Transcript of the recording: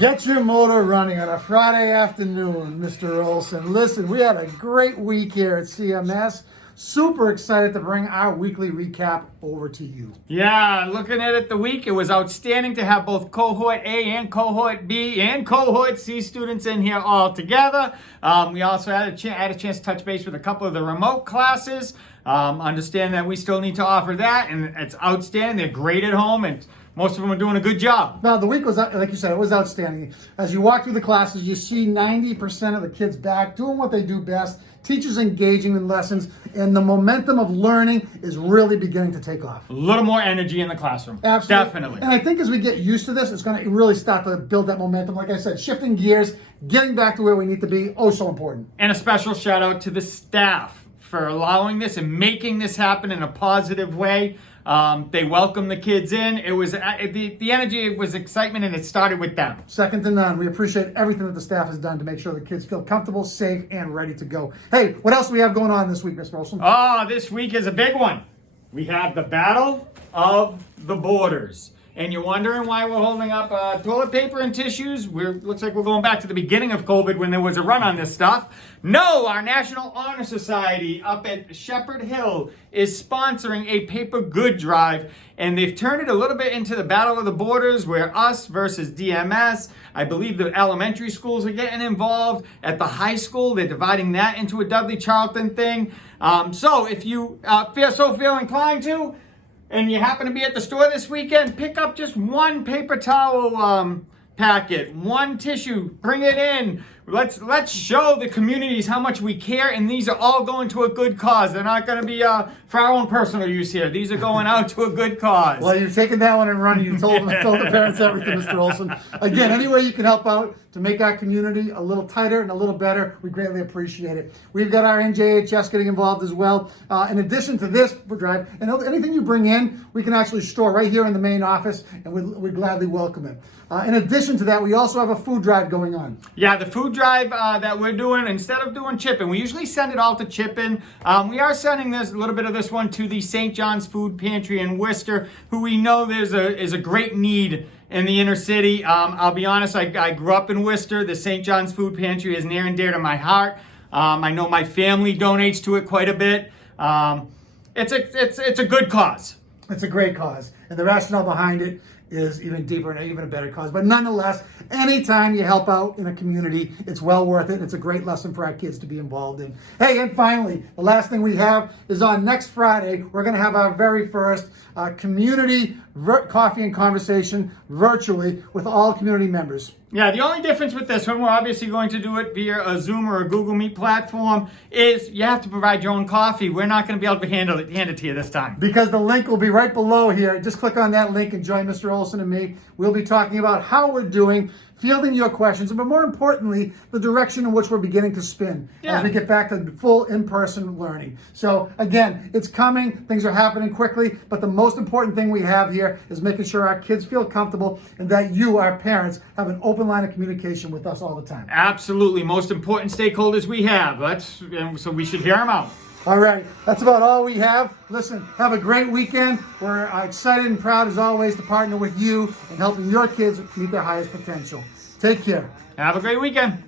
Get your motor running on a Friday afternoon, Mr. Olson. Listen, we had a great week here at CMS. Super excited to bring our weekly recap over to you. Yeah, looking at it the week, it was outstanding to have both Cohort A and Cohort B and Cohort C students in here all together. We also had a chance to touch base with a couple of the remote classes. Understand that we still need to offer that, and it's outstanding. They're great at home, and most of them are doing a good job. Now, the week was, like you said, it was outstanding. As you walk through the classes, you see 90% of the kids back doing what they do best, teachers engaging in lessons, and the momentum of learning is really beginning to take off. A little more energy in the classroom. Absolutely. Definitely. And I think as we get used to this, it's going to really start to build that momentum. Like I said, shifting gears, getting back to where we need to be, oh so important. And a special shout out to the staff for allowing this and making this happen in a positive way. They welcomed the kids in. It was the energy, it was excitement, and it started with them. Second to none. We appreciate everything that the staff has done to make sure the kids feel comfortable, safe, and ready to go. Hey, what else do we have going on this week, Mr. Olson? Oh, this week is a big one. We have the Battle of the Borders. And you're wondering why we're holding up toilet paper and tissues? Looks like we're going back to the beginning of COVID when there was a run on this stuff. No, our National Honor Society up at Shepherd Hill is sponsoring a paper good drive. And they've turned it a little bit into the Battle of the Borders, where us versus DMS. I believe the elementary schools are getting involved. At the high school, they're dividing that into a Dudley Charlton thing. So if you feel inclined to, and you happen to be at the store this weekend, pick up just one paper towel packet, one tissue, bring it in. Let's show the communities how much we care, and these are all going to a good cause. They're not going to be for our own personal use here. These are going out to a good cause. Well, you've taken that one and run. You told the parents everything, Mr. Olson. Again, any way you can help out to make our community a little tighter and a little better, we greatly appreciate it. We've got our NJHS getting involved as well. In addition to this drive, and anything you bring in, we can actually store right here in the main office, and we gladly welcome it. In addition to that, we also have a food drive going on. Yeah, the food drive that we're doing, instead of doing Chippin', we usually send it all to Chippin'. We are sending a little bit of this one to the St. John's Food Pantry in Worcester, who we know is a great need in the inner city. I'll be honest, I grew up in Worcester. The St. John's Food Pantry is near and dear to my heart. I know my family donates to it quite a bit. It's a good cause. It's a great cause, and the rationale behind it is even deeper and even a better cause. But nonetheless, anytime you help out in a community, it's well worth it. It's a great lesson for our kids to be involved in. Hey, and finally, the last thing we have is on next Friday, we're going to have our very first community coffee and conversation virtually with all community members. Yeah, the only difference with this one, we're obviously going to do it via a Zoom or a Google Meet platform, is you have to provide your own coffee. We're not going to be able to hand it to you this time. Because the link will be right below here. Just click on that link and join Mr. Olson and me. We'll be talking about how we're doing, fielding your questions, but more importantly, the direction in which we're beginning to spin as we get back to full in-person learning. So again, it's coming, things are happening quickly, but the most important thing we have here is making sure our kids feel comfortable and that you, our parents, have an open line of communication with us all the time. Absolutely, most important stakeholders we have. So we should hear them out. All right, that's about all we have. Listen, have a great weekend. We're excited and proud, as always, to partner with you in helping your kids meet their highest potential. Take care. Have a great weekend.